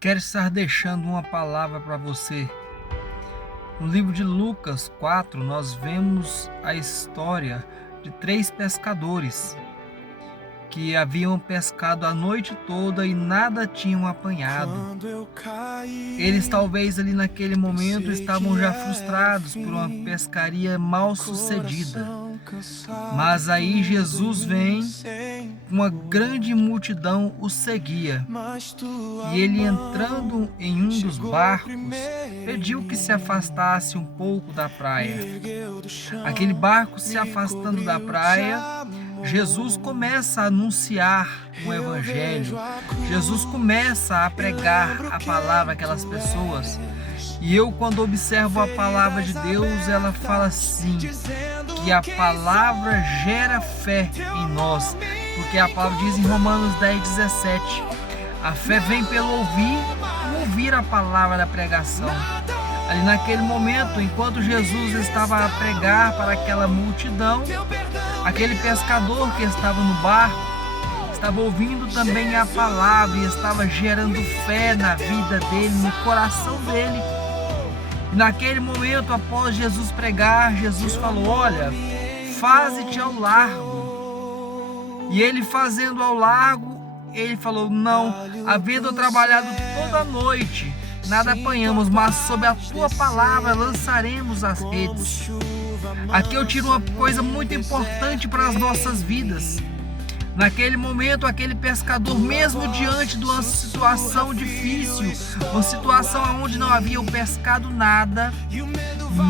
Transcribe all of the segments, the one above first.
Quero estar deixando uma palavra para você. No livro de Lucas 4, nós vemos a história de 3 pescadores que haviam pescado a noite toda e nada tinham apanhado. Eles talvez ali naquele momento estavam já frustrados por uma pescaria mal sucedida. Mas aí Jesus vem, uma grande multidão o seguia. E ele, entrando em um dos barcos, pediu que se afastasse um pouco da praia. Aquele barco se afastando da praia, Jesus começa a anunciar o evangelho. Jesus começa a pregar a palavra àquelas pessoas. E eu, quando observo a palavra de Deus, ela fala assim, que a palavra gera fé em nós. Porque a palavra diz em Romanos 10:17, a fé vem pelo ouvir a palavra da pregação. Ali naquele momento, enquanto Jesus estava a pregar para aquela multidão, aquele pescador que estava no barco, estava ouvindo também a palavra e estava gerando fé na vida dele, no coração dele. E naquele momento, após Jesus pregar, Jesus falou, olha, faze-te ao largo. E ele fazendo ao largo, ele falou, não, havendo trabalhado toda a noite, nada apanhamos, mas sob a tua palavra lançaremos as redes. Aqui eu tiro uma coisa muito importante para as nossas vidas. Naquele momento, aquele pescador, mesmo diante de uma situação difícil, uma situação onde não haviam pescado nada,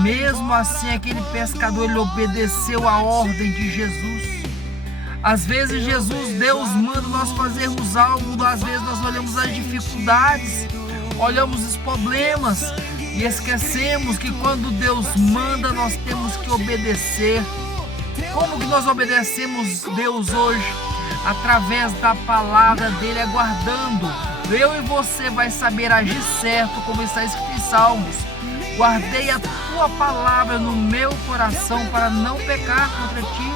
mesmo assim aquele pescador, ele obedeceu a ordem de Jesus. Às vezes Deus manda nós fazermos algo, às vezes nós olhamos as dificuldades, olhamos os problemas e esquecemos que quando Deus manda, nós temos que obedecer. Como que nós obedecemos Deus hoje? Através da palavra dele, aguardando. Eu e você vai saber agir certo, como está escrito em Salmos. Guardei a tua palavra no meu coração para não pecar contra ti.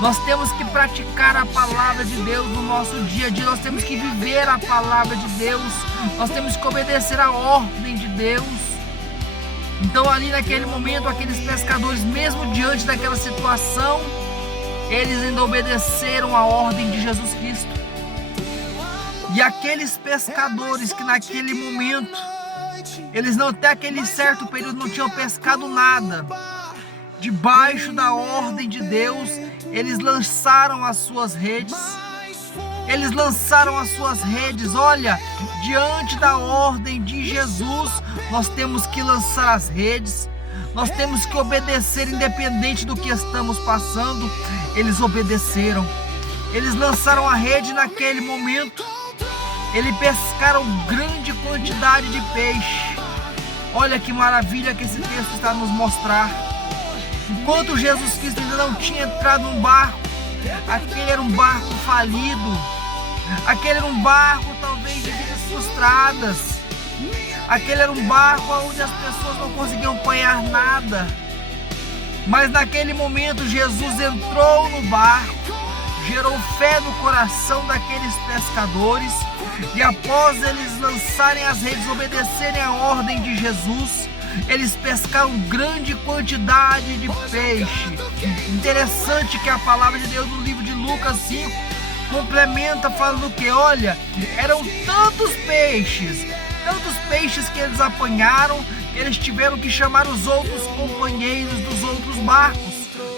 Nós temos que praticar a palavra de Deus no nosso dia a dia. Nós temos que viver a palavra de Deus. Nós temos que obedecer a ordem de Deus. Então ali naquele momento, aqueles pescadores, mesmo diante daquela situação, eles ainda obedeceram a ordem de Jesus Cristo. E aqueles pescadores que naquele momento, eles não, até aquele certo período, não tinham pescado nada, debaixo da ordem de Deus, eles lançaram as suas redes. Eles lançaram as suas redes. Olha, diante da ordem de Jesus, nós temos que lançar as redes. Nós temos que obedecer independente do que estamos passando. Eles obedeceram. Eles lançaram a rede naquele momento. Eles pescaram grande quantidade de peixe. Olha que maravilha que esse texto está a nos mostrar. Enquanto Jesus Cristo ainda não tinha entrado num barco, aquele era um barco falido. Aquele era um barco talvez de vidas frustradas. Aquele era um barco onde as pessoas não conseguiam apanhar nada. Mas naquele momento Jesus entrou no barco, gerou fé no coração daqueles pescadores. E após eles lançarem as redes, obedecerem a ordem de Jesus, eles pescaram grande quantidade de peixe. Interessante que a palavra de Deus no livro de Lucas 5 complementa falando que, olha, eram tantos peixes que eles apanharam, que eles tiveram que chamar os outros companheiros dos outros barcos.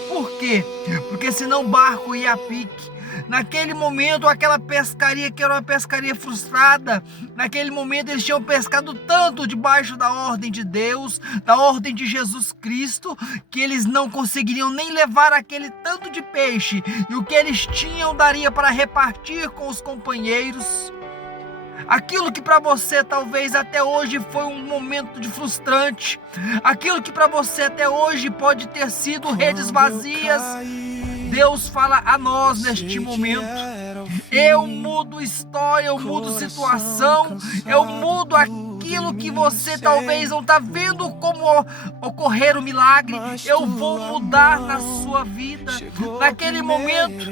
Por quê? Porque senão o barco ia a pique. Naquele momento, aquela pescaria que era uma pescaria frustrada, naquele momento eles tinham pescado tanto debaixo da ordem de Deus, da ordem de Jesus Cristo, que eles não conseguiriam nem levar aquele tanto de peixe, e o que eles tinham daria para repartir com os companheiros. Aquilo que para você talvez até hoje foi um momento de frustrante, aquilo que para você até hoje pode ter sido redes vazias, Deus fala a nós neste momento. Eu mudo história, eu mudo situação, eu mudo aquilo que você talvez não está vendo como ocorrer o milagre. Eu vou mudar na sua vida. Naquele momento,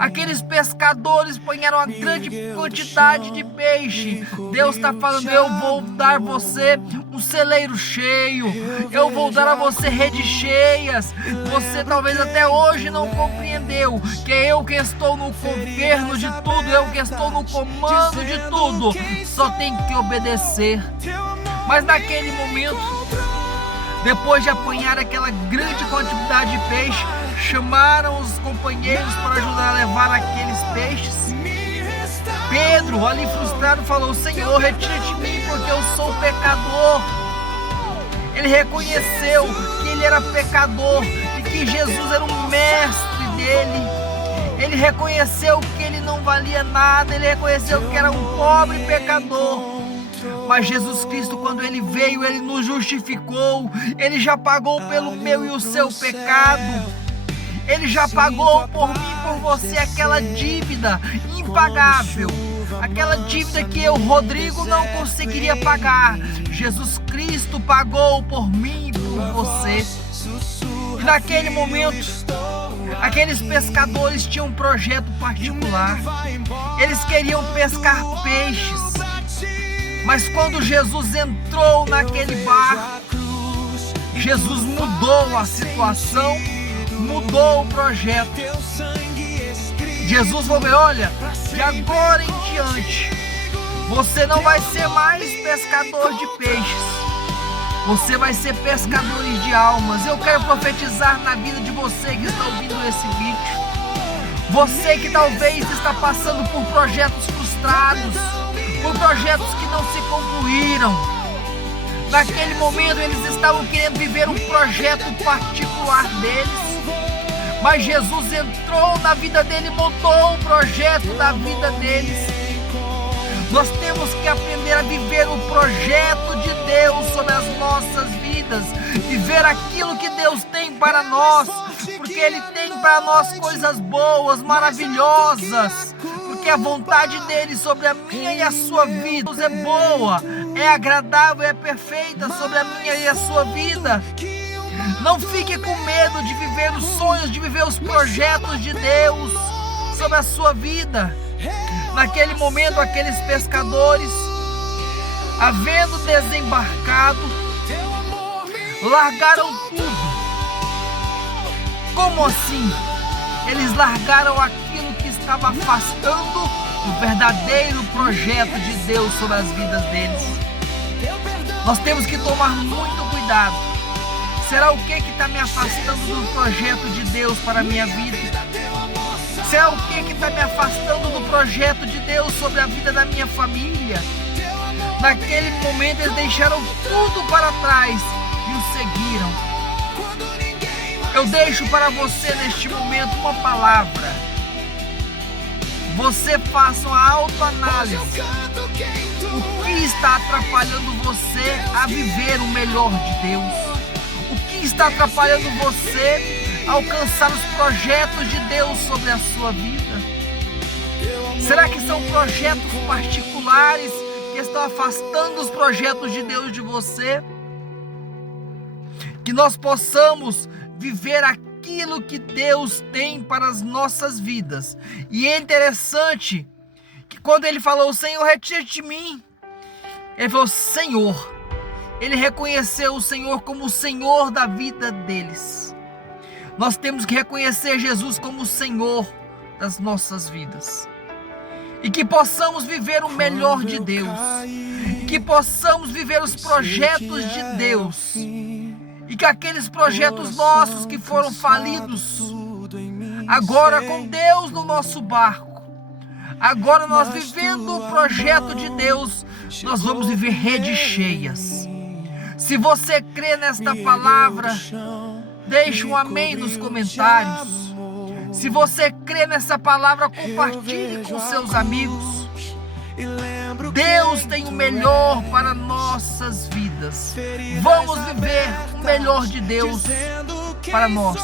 Aqueles pescadores ponharam uma grande quantidade de peixe. Deus está falando: eu vou dar a você um celeiro cheio, eu vou dar a você redes cheias. Você talvez até hoje não compreendeu que é eu que estou no governo de tudo, eu que estou no comando de tudo, só tem que obedecer. Mas naquele momento, depois de apanhar aquela grande quantidade de peixe, chamaram os companheiros para ajudar a levar aqueles peixes. Pedro, ali frustrado, falou: Senhor, retira de mim, porque eu sou pecador. Ele reconheceu que ele era pecador e que Jesus era o mestre dele. Ele reconheceu que ele não valia nada, ele reconheceu que era um pobre pecador. Mas Jesus Cristo, quando ele veio, ele nos justificou. Ele já pagou pelo meu e o seu pecado. Ele já pagou por mim e por você aquela dívida impagável, aquela dívida que eu, Rodrigo, não conseguiria pagar. Jesus Cristo pagou por mim e por você. E naquele momento, aqueles pescadores tinham um projeto particular. Eles queriam pescar peixes. Mas quando Jesus entrou naquele barco, Jesus mudou a situação, mudou o projeto. Jesus falou: olha, de agora em diante, você não vai ser mais pescador de peixes, você vai ser pescador de almas. Eu quero profetizar na vida de você que está ouvindo esse vídeo. Você que talvez está passando por projetos frustrados, por projetos que não se concluíram. Naquele momento eles estavam querendo viver um projeto particular deles, mas Jesus entrou na vida dele e mudou o projeto da vida deles. Nós temos que aprender a viver o projeto de Deus sobre as nossas vidas, viver aquilo que Deus tem para nós, porque Ele tem para nós coisas boas, maravilhosas. Porque a vontade dele sobre a minha e a sua vida é boa, é agradável, é perfeita sobre a minha e a sua vida. Não fique com medo de viver os sonhos, de viver os projetos de Deus sobre a sua vida. Naquele momento, aqueles pescadores, havendo desembarcado, largaram tudo. Como assim? Eles largaram aquilo que estava afastando o verdadeiro projeto de Deus sobre as vidas deles. Nós temos que tomar muito cuidado. Será o que está me afastando do projeto de Deus para a minha vida? Será o que está me afastando do projeto de Deus sobre a vida da minha família? Naquele momento eles deixaram tudo para trás e o seguiram. Eu deixo para você neste momento uma palavra. Você faça uma autoanálise. O que está atrapalhando você a viver o melhor de Deus? O que está atrapalhando você a alcançar os projetos de Deus sobre a sua vida? Será que são projetos particulares que estão afastando os projetos de Deus de você? Que nós possamos viver aquilo que Deus tem para as nossas vidas. E é interessante que quando ele falou: Senhor, retira de mim, ele falou Senhor. Ele reconheceu o Senhor como o Senhor da vida deles. Nós temos que reconhecer Jesus como o Senhor das nossas vidas. E que possamos viver o melhor de Deus. E que possamos viver os projetos de Deus. E que aqueles projetos nossos que foram falidos, agora com Deus no nosso barco, agora nós vivendo o projeto de Deus, nós vamos viver redes cheias. Se você crê nesta palavra, deixe um amém nos comentários. Se você crê nessa palavra, compartilhe com seus amigos. Deus tem o melhor para nossas vidas. Vamos viver o melhor de Deus para nós.